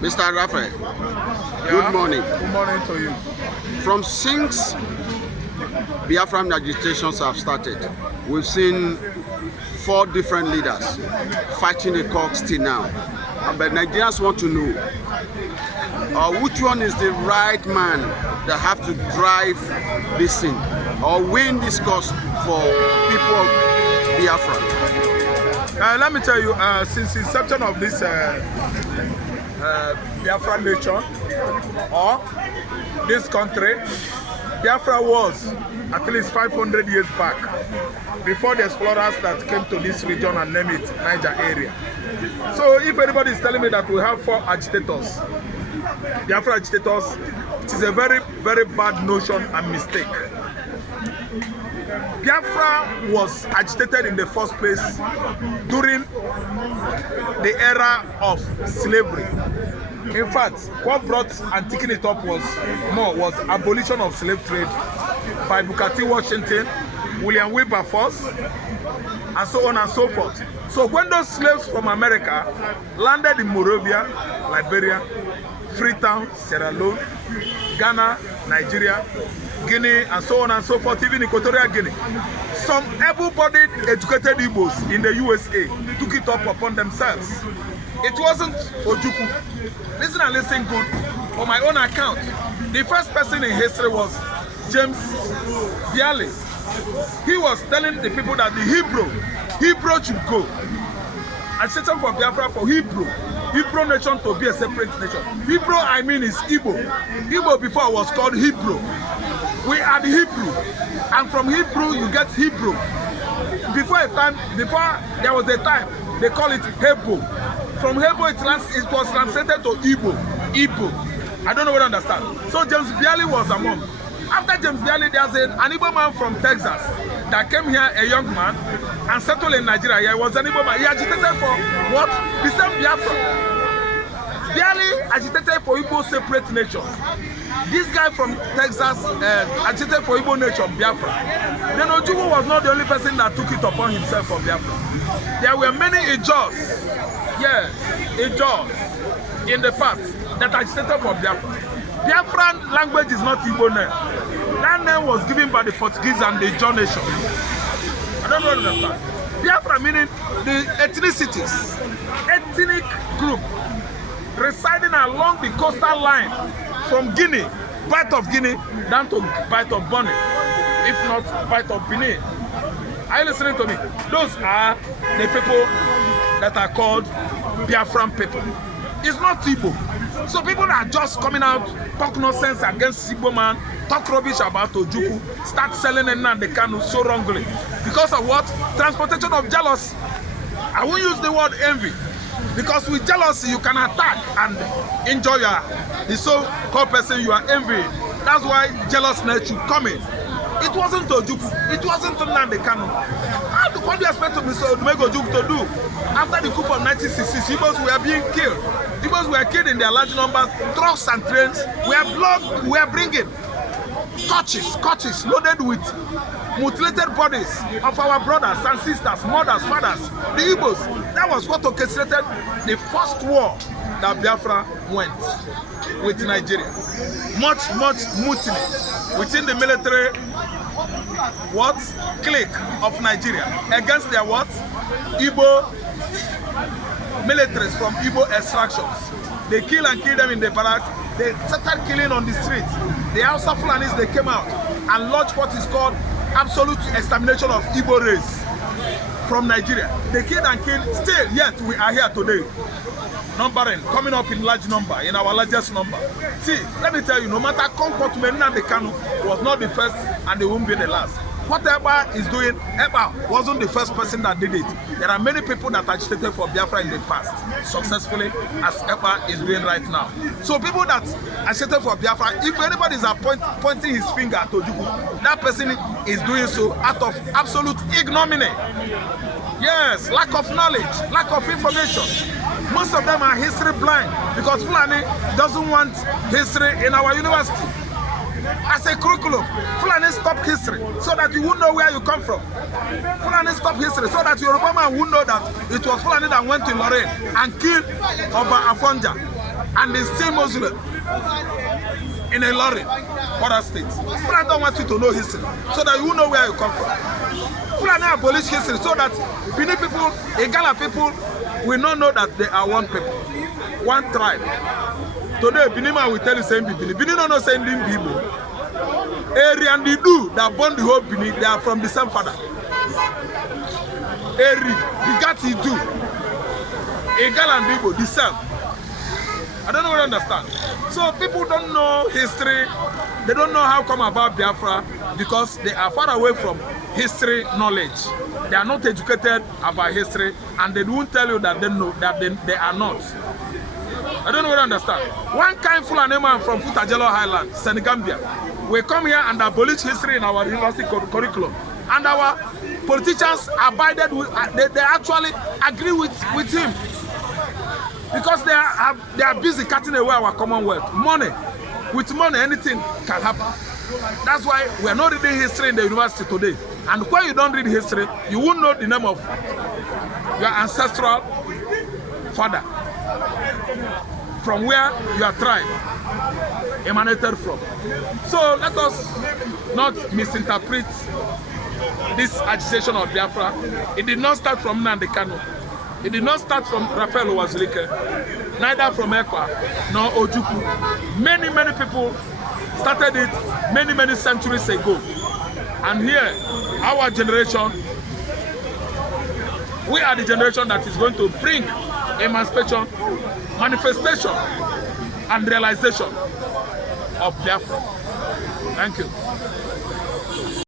Mr. Raphael, Yeah. good morning. Good morning to you. From since Biafran agitations have started, we've seen 4 different leaders fighting the cause till now. But Nigerians want to know which one is the right man that have to drive this thing or win this cause for people of Biafra. Let me tell you, since the inception of this Biafra nation or this country, Biafra was at least 500 years back, before the explorers that came to this region and named it Niger area. So if anybody is telling me that we have 4 agitators, Biafra agitators, it is a very, very bad notion and mistake. Biafra was agitated in the first place during the era of slavery. In fact, what brought and taking it up was abolition of slave trade by Booker T. Washington, William Wilberforce, and so on and so forth. So when those slaves from America landed in Monrovia, Liberia, Freetown, Sierra Leone, Ghana, Nigeria, Guinea, and so on and so forth, even Equatorial Guinea, some able-bodied, educated Igbos in the USA took it up upon themselves. It wasn't Ojukwu. Listen and listen good. On my own account, the first person in history was James Bialy. He was telling the people that the Hebrew should go. Agitation for Biafra for Hebrew nation to be a separate nation. Hebrew, I mean, is Igbo. Igbo before was called Hebrew. We are the Hebrew, and from Hebrew you get Hebrew. Before there was a time they call it Hebo. From Hebo it was translated to Igbo. I don't know what I understand. So James Bialy was among. After James Bialy, there's an Igbo man from Texas that came here, a young man, and settled in Nigeria. He was an Igbo man. He agitated for what? The same Biafra. Bialy agitated for Igbo separate nation. This guy from Texas agitated for Igbo nation, Biafra. Then Ojukwu was not the only person that took it upon himself for Biafra. There were many Ijos, yes, Ijos in the past that agitated for Biafra. Biafran language is not Igbo name. That name was given by the Portuguese and the Ijaw nation. I don't know what to understand. Biafra meaning the ethnicities, ethnic group residing along the coastal line from Guinea, Bight of Guinea, down to Bight of Bonny, if not Bight of Benin. Are you listening to me? Those are the people that are called Biafran people. It's not Igbo. So people are just coming out, talk nonsense against Igbo man, talk rubbish about Ojukwu, start selling Nnamdi Kanu so wrongly. Because of what? Transportation of jealousy. I won't use the word envy. Because with jealousy, you can attack and enjoy the so-called person you are envying. That's why jealousness should come in. It wasn't Ojukwu. It wasn't Nnamdi Kanu. What do you expect Mr. Ojukwu to do? After the coup of 1966, Igbos were being killed. Igbos were killed in their large numbers. Trucks and trains were bringing coaches loaded with mutilated bodies of our brothers and sisters, mothers, fathers, the Igbos. That was what orchestrated the first war that Biafra went with Nigeria. Much mutiny within the military clique of Nigeria against their Igbo militaries from Igbo extractions. They kill them in the barracks. They started killing on the streets. The Hausa Fulanis, they came out and launched what is called absolute extermination of Igbo race from Nigeria. They killed and killed. Still, yet we are here today. Numbering, coming up in large number, in our largest number. See, let me tell you, no matter what Nnamdi Kanu was not the first and they won't be the last. What Eba is doing, Eba wasn't the first person that did it. There are many people that agitated for Biafra in the past, successfully, as Eba is doing right now. So people that agitated for Biafra, if anybody is pointing his finger at Ojukwu, that person is doing so out of absolute ignominy. Yes, lack of knowledge, lack of information. Most of them are history blind because Fulani doesn't want history in our university. As a curriculum, Fulani stop history so that you won't know where you come from. Fulani stop history so that Yoruba man won't know that it was Fulani that went to Lorraine and killed Oba Afonja and they still Muslim in a lorry, other states. Fulani don't want you to know history so that you know where you come from. Fulani abolish history so that Benin people, Igala people will not know that they are one people, one tribe. Today, Benin man will tell you saying Benin. Benin don't know saying Igbo. Eri and Idu that born the whole Benin, they are from the same father. Eri, begat Idu. Igala and Igbo, the same. I don't know what I understand. So people don't know history. They don't know how come about Biafra because they are far away from history knowledge. They are not educated about history, and they won't tell you that they know that they are not. I don't know what I understand. One kind Fulani man from Futajelo Highland, Senegambia, will come here and abolish history in our university curriculum, and our politicians abided with. They actually agree with him. Because they are busy cutting away our commonwealth. Money. With money, anything can happen. That's why we are not reading history in the university today. And when you don't read history, you won't know the name of your ancestral father. From where your tribe emanated from. So let us not misinterpret this agitation of Biafra. It did not start from Nnamdi Kanu. It did not start from Raphael Owazulike, neither from Ekwa nor Ojukwu. Many people started it many centuries ago. And here, our generation, we are the generation that is going to bring emancipation, manifestation, and realization of Biafra. Thank you.